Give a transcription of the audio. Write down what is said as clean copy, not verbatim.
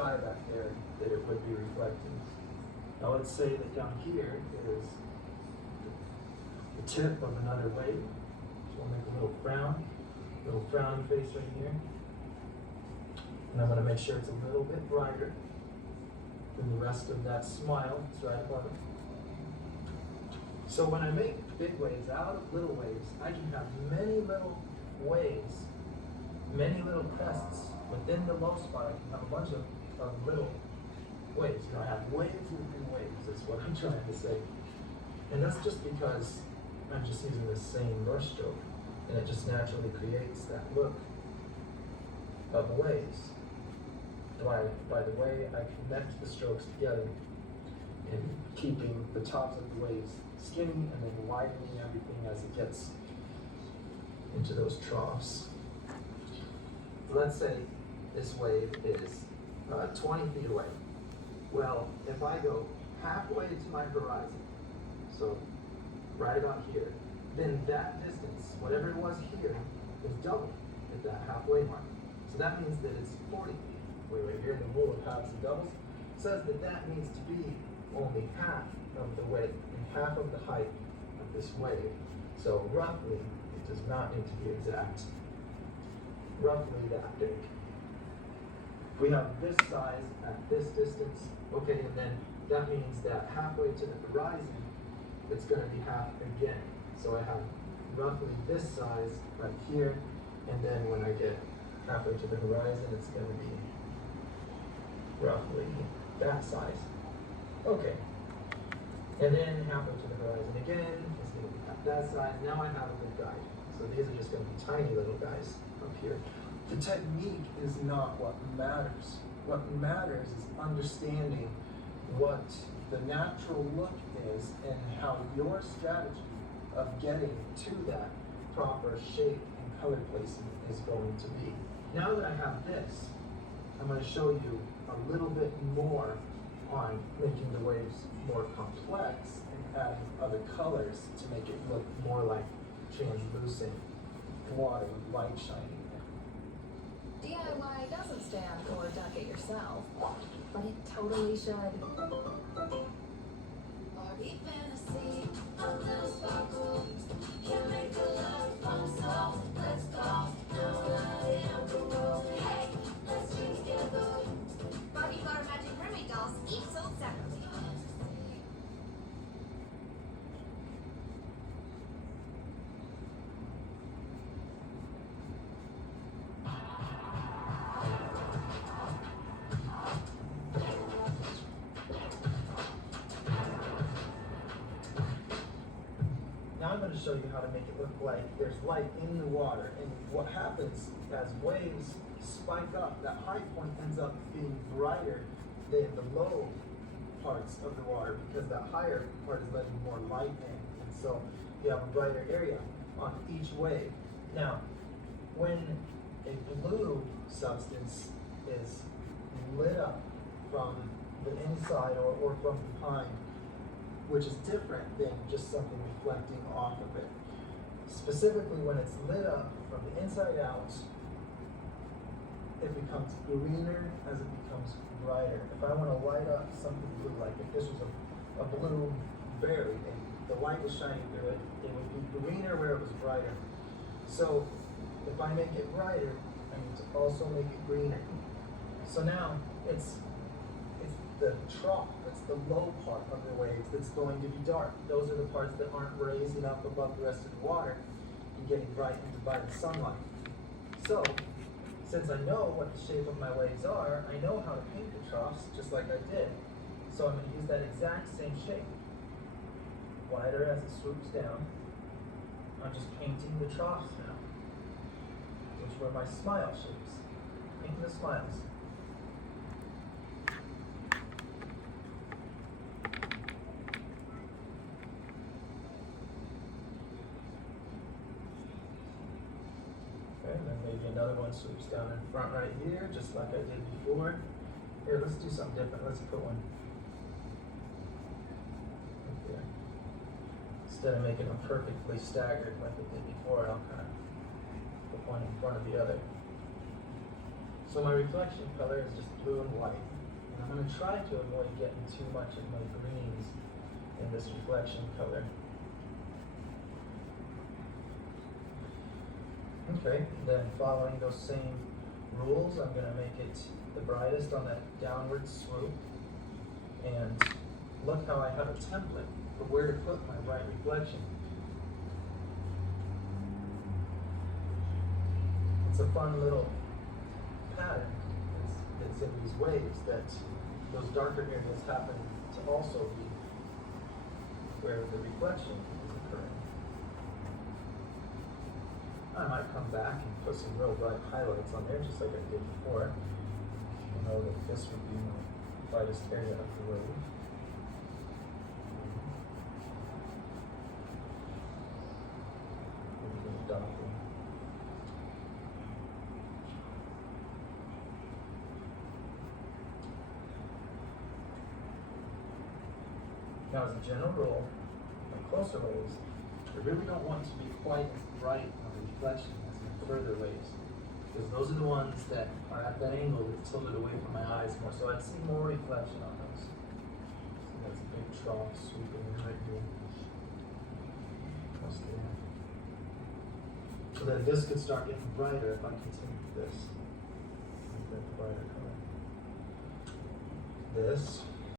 sky back there that it would be reflecting. Now let's say that down here is the tip of another wave. So we'll make a little frowny face right here. And I'm going to make sure it's a little bit brighter than the rest of that smile. It's right above it. So when I make big waves out of little waves, I can have many little waves, many little crests. Within the low spot, I can have a bunch of little waves. I have waves within waves, is what I'm trying to say. And that's just because I'm just using the same brush stroke, and it just naturally creates that look of waves by the way I connect the strokes together and keeping the tops of the waves skinny and then widening everything as it gets into those troughs. Let's say this wave is 20 feet away. Well, if I go halfway to my horizon, so right about here, then that distance, whatever it was here, is double at that halfway mark. So that means that it's 40 feet away right here. The rule of halves and doubles says that that needs to be only half of the width and half of the height of this wave. So roughly, it does not need to be exact, roughly that big. We have this size at this distance, okay, and then that means that halfway to the horizon, it's going to be half again. So I have roughly this size right here, and then when I get halfway to the horizon, it's going to be roughly that size. Okay. And then halfway to the horizon again, it's going to be half that size. Now I have a good guide. So these are just going to be tiny little guys up here. The technique is not what matters. What matters is understanding what the natural look is and how your strategy of getting to that proper shape and color placement is going to be. Now that I have this, I'm going to show you a little bit more on making the waves more complex and adding other colors to make it look more like translucent water with light shining in. DIY doesn't stand for duck it yourself, but it totally should. Barbie fantasy, a little sparkle, can make a love bomb, so let's go. Now I am cool. Hey, let's sing together. Barbie Flower Magic Mermaid dolls, each sold separately. Now I'm going to show you how to make it look like there's light in the water, and what happens as waves spike up, that high point ends up being brighter than the low parts of the water because that higher part is letting more light in, and so you have a brighter area on each wave. Now, when a blue substance is lit up from the inside or from behind, which is different than just something reflecting off of it. Specifically, when it's lit up from the inside out, it becomes greener as it becomes brighter. If I want to light up something blue, like if this was a blue berry and the light was shining through it, it would be greener where it was brighter. So if I make it brighter, I need to also make it greener. So now it's the trough, it's the low part of the waves that's going to be dark. Those are the parts that aren't raising up above the rest of the water and getting brightened by the sunlight. So, since I know what the shape of my waves are, I know how to paint the troughs just like I did. So I'm going to use that exact same shape. Wider as it swoops down. I'm just painting the troughs now, which were my smile shapes. Painting the smiles. And then maybe another one swoops down in front right here, just like I did before. Here, let's do something different. Let's put one right there. Instead of making them perfectly staggered like I did before, I'll kind of put one in front of the other. So my reflection color is just blue and white. And I'm going to try to avoid getting too much of my greens in this reflection color. Okay, then following those same rules, I'm going to make it the brightest on that downward swoop. And look how I have a template for where to put my bright reflection. It's a fun little pattern. It's in these waves that those darker areas happen to also be where the reflection is occurring. I might come back and put some real bright highlights on there just like I did before. I know that this would be my brightest area of the wave. Maybe a little darker. Now, as a general rule, my closer waves, I really don't want to be quite as bright on the reflection as my further waves, because those are the ones that are at that angle that tilted away from my eyes more, so I'd see more reflection on those. So that's a big trough sweeping in right here. Close there. So then this could start getting brighter if I continue this. Make that the brighter color. This.